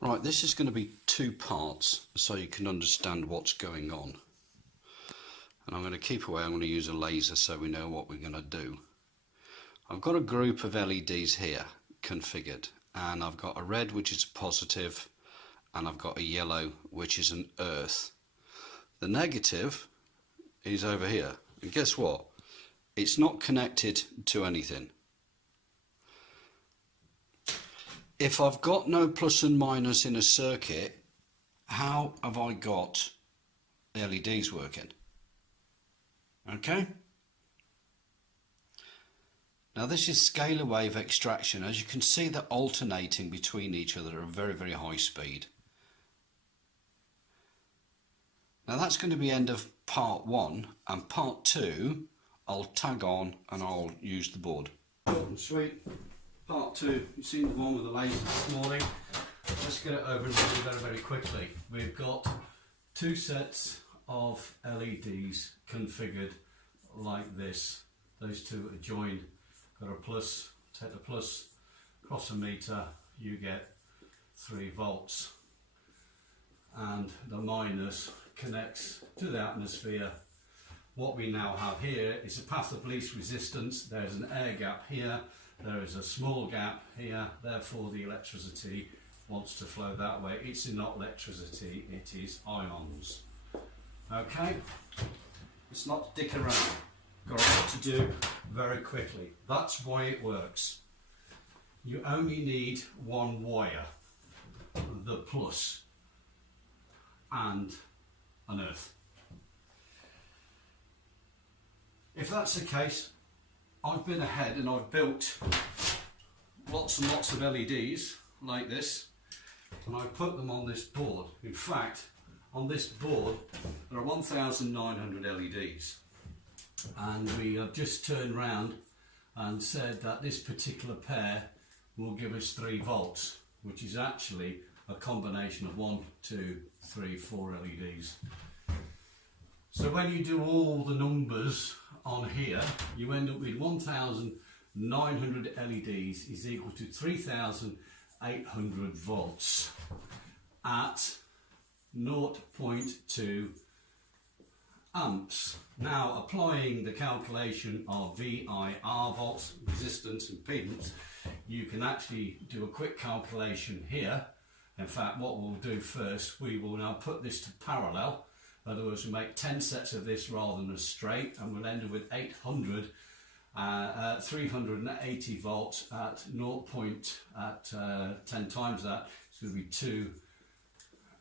Right, this is going to be two parts so you can understand what's going on. And I'm going to keep away, I'm going to use a laser so we know what we're going to do. I've got a group of LEDs here configured, and I've got a red which is a positive, and I've got a yellow which is an earth. The negative is over here, and guess what? It's not connected to anything. If I've got no plus and minus in a circuit, how have I got the LEDs working? Okay? Now this is scalar wave extraction. As you can see, they're alternating between each other at a very, very high speed. Now that's going to be end of part one, and part two I'll tag on and I'll use the board. Short and sweet. Part two, you've seen the one with the laser this morning. Let's get it over and do it very, very quickly. We've got two sets of LEDs configured like this. Those two are joined. Got a plus, take the plus, cross a meter, you get 3 volts. And the minus connects to the atmosphere. What we now have here is a path of least resistance. There's an air gap here. There is a small gap here, therefore the electricity wants to flow that way. It's not electricity, it is ions. Okay, it's not dick around. Got a lot to do very quickly. That's why it works. You only need one wire, the plus, and an earth. If that's the case, I've been ahead and I've built lots and lots of LEDs like this, and I've put them on this board. In fact, on this board there are 1,900 LEDs, and we have just turned round and said that this particular pair will give us 3 volts, which is actually a combination of 1, 2, 3, 4 LEDs. So when you do all the numbers on here, you end up with 1,900 LEDs is equal to 3,800 volts at 0.2 amps. Now, applying the calculation of VIR, volts, resistance, impedance, you can actually do a quick calculation here. In fact, what we'll do first, we will now put this to parallel. In other words, we'll make 10 sets of this rather than a straight, and we'll end up with 380 volts at 10 times that. It's going to be 2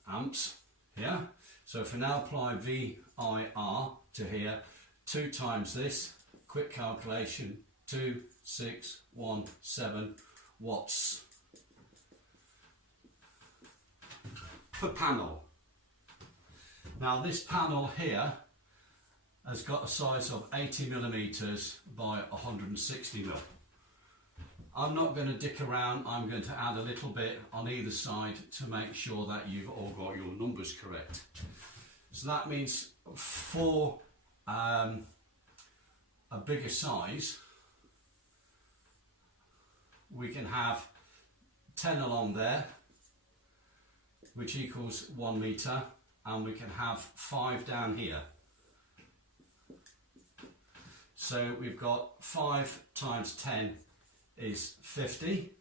amps here. So if we now apply VIR to here, 2 times this, quick calculation, 2617 watts per panel. Now this panel here has got a size of 80 millimeters by 160 mil. I'm not going to dick around, I'm going to add a little bit on either side to make sure that you've all got your numbers correct. So that means for a bigger size, we can have 10 along there, which equals 1 meter. And we can have 5 down here. So we've got 5 times 10 is 50,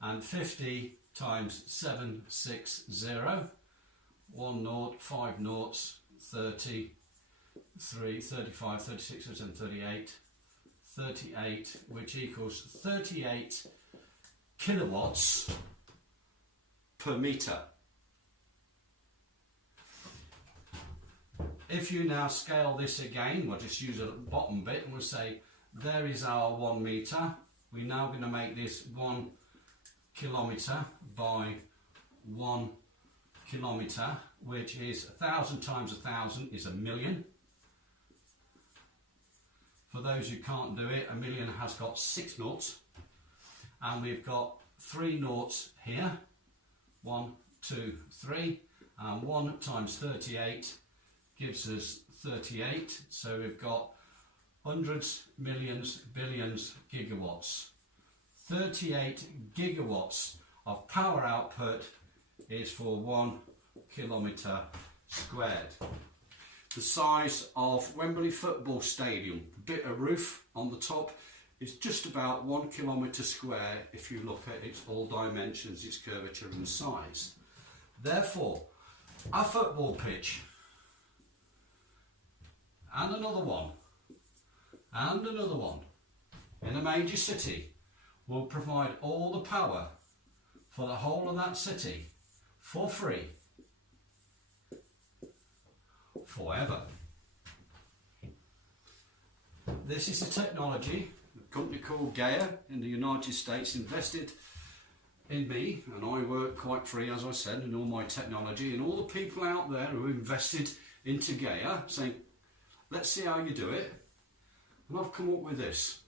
and 50 times 760, 1 naught, 5 noughts, 30, 3, 35, 36, 37, 38, 38, which equals 38 kilowatts per meter. If you now scale this again, we'll just use a bottom bit and we'll say there is our 1 meter. We're now going to make this 1 kilometer by 1 kilometer, which is 1,000 times 1,000 is 1,000,000. For those who can't do it, 1,000,000 has got 6 noughts, and we've got 3 noughts here. 1, 2, 3, and 1 times 38 gives us 38, so we've got hundreds, millions, billions, gigawatts. 38 gigawatts of power output is for 1 kilometre squared. The size of Wembley Football Stadium, the bit of roof on the top, is just about 1 kilometre square if you look at its all dimensions, its curvature and size. Therefore, a football pitch, and another one, and another one, in a major city will provide all the power for the whole of that city for free, forever. This is a technology a company called Gaia in the United States invested in me, and I work quite free, as I said, in all my technology, and all the people out there who invested into Gaia saying, let's see how you do it. And I've come up with this,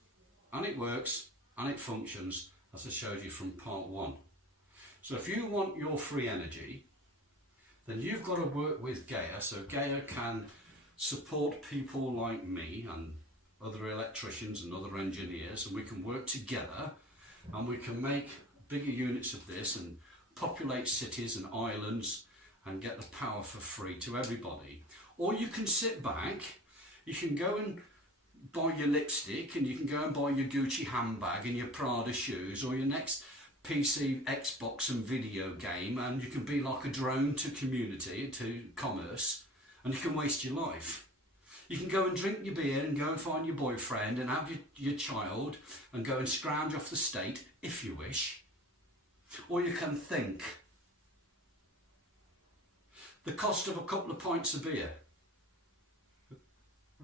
and it works and it functions, as I showed you from part 1. So if you want your free energy, then you've got to work with Gaia, so Gaia can support people like me and other electricians and other engineers, and we can work together and we can make bigger units of this and populate cities and islands and get the power for free to everybody. Or you can sit back, you can go and buy your lipstick, and you can go and buy your Gucci handbag and your Prada shoes, or your next PC, Xbox and video game, and you can be like a drone to community, to commerce, and you can waste your life. You can go and drink your beer and go and find your boyfriend and have your child and go and scrounge off the state if you wish. Or you can think. The cost of a couple of pints of beer,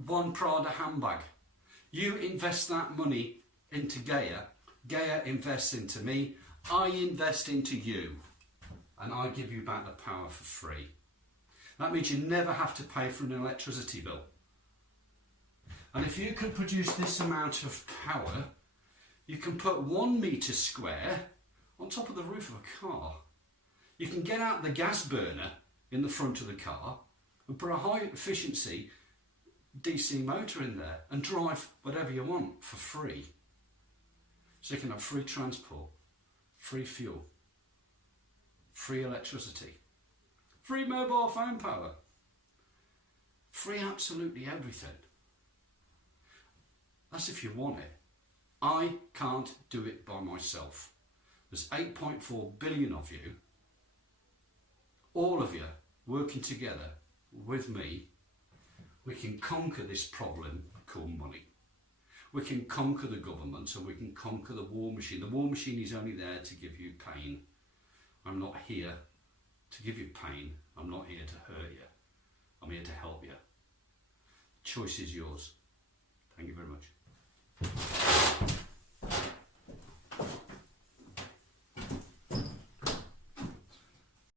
1 Prada handbag. You invest that money into Gaia, Gaia invests into me, I invest into you, and I give you back the power for free. That means you never have to pay for an electricity bill. And if you can produce this amount of power, you can put 1 metre square on top of the roof of a car. You can get out the gas burner in the front of the car and put a high efficiency DC motor in there and drive whatever you want for free. So you can have free transport, free fuel, free electricity, free mobile phone power, free absolutely everything. That's if you want it. I can't do it by myself. There's 8.4 billion of you, all of you working together with me. We can conquer this problem called money. We can conquer the government, and we can conquer the war machine. The war machine is only there to give you pain. I'm not here to give you pain. I'm not here to hurt you. I'm here to help you. The choice is yours. Thank you very much.